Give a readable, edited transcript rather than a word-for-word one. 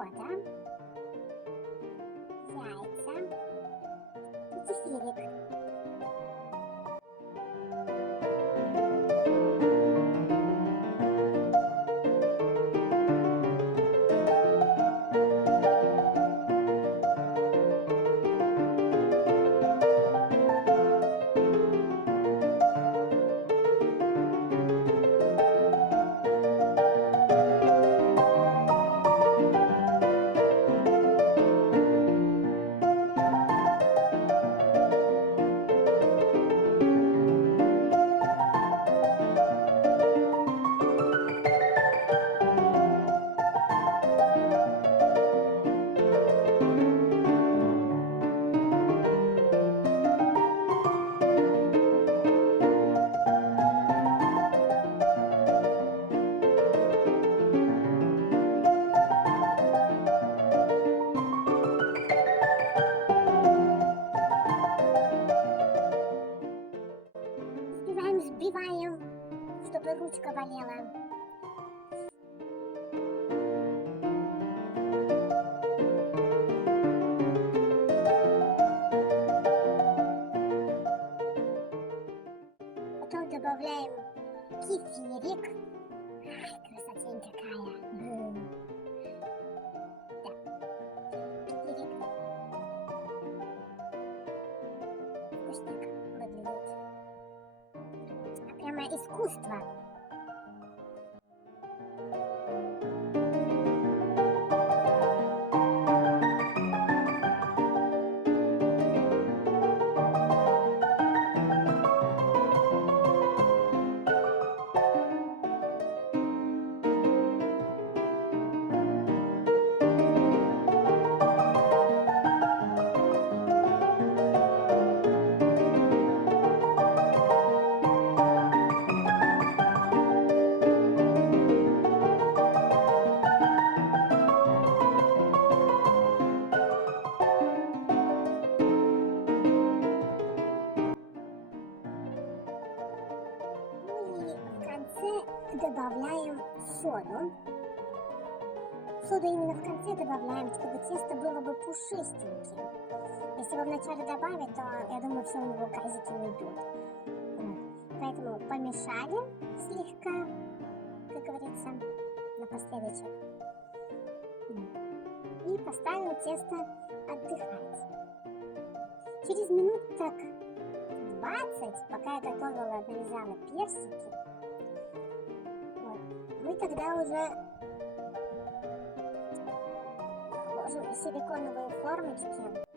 сода, яйца и кефирик. Взбиваем, чтобы ручка болела. Потом добавляем кефирик. Ай, красотень какая. Да. Кефирик. Вкусняк выглядит. Прямо искусство. Добавляем соду. Соду именно в конце добавляем, чтобы тесто было бы пушистеньким. Если его вначале добавить, то, я думаю, все у него газики уйдут. Вот. Поэтому помешали слегка, как говорится, напоследочек. И поставим тесто отдыхать. Через минут так 20, пока я готовила, нарезала персики, мы тогда уже ложим силиконовые формочки